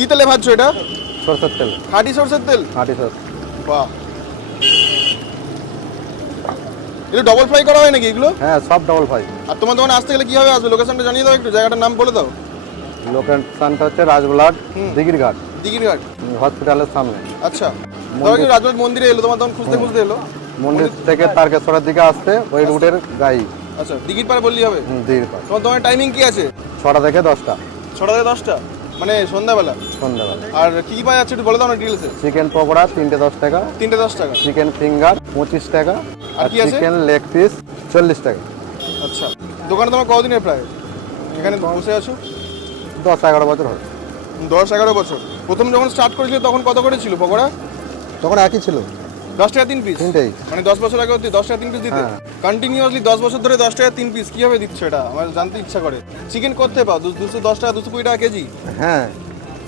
কি তেলে ভাজছো এটা? সরষের তেল। খাঁটি সরষের তেল? খাঁটি সরষে। বাহ, এগুলো ডবল ফ্রাই করা হয় নাকি এগুলো? হ্যাঁ, সব ডবল ফ্রাই। আর তোমার দোকানে আসতে গেলে কিভাবে আসবে? লোকেশনটা জানিয়ে দাও, একটু জায়গাটার নাম বলে দাও। লোকেশনটা হচ্ছে রাজবলাট, দিঘির ঘাট, দিঘির ঘাট। হসপিটালের সামনে। আচ্ছা, ধরো কি রাজবাড়ি মন্দিরে এলো, তোমার তখন খুঁজতে খুঁজতে এলো মন্দির থেকে তারকেশ্বরের দিকে আসতে ওই রুটের গাড়ি। আচ্ছা, দিঘির পাড়ে বললেই হবে। দিঘির পাড়। তোমার দোকানের টাইমিং কি আছে? 6টা থেকে 10টা। 6টা থেকে 10টা, মানে সন্ধ্যাবেলা। সন্ধ্যাবেলা। আর কি কি পাওয়া যাচ্ছে একটু বলে দাও না ডিটেলসে। চিকেন পকোড়া 3টে 10 টাকা, 3টে 10 টাকা। চিকেন ফিঙ্গার 25 টাকা, আর আর কি আছে? চিকেন লেগ পিস 40 টাকা। আচ্ছা, দোকানে তোমার কতদিনের প্রায় এখানে বসে আছো? 10-11 বছর হবে। 10-11 বছর। প্রথম যখন স্টার্ট করেছিল তখন কত করে ছিল পকোড়া? তখন একই ছিল, 10 টাকা 3 পিস। তিনটেই। মানে 10 বছর আগে 10 টাকা 3 পিস দিতে? হ্যাঁ। কন্টিনিউয়াসলি 10 বছর ধরে 10 টাকা 3 পিস কিভাবে দিচ্ছ? এটা আমার জানতে ইচ্ছা করে। চিকেন করতে পাও 210 টাকা 220 টাকা কেজি? হ্যাঁ,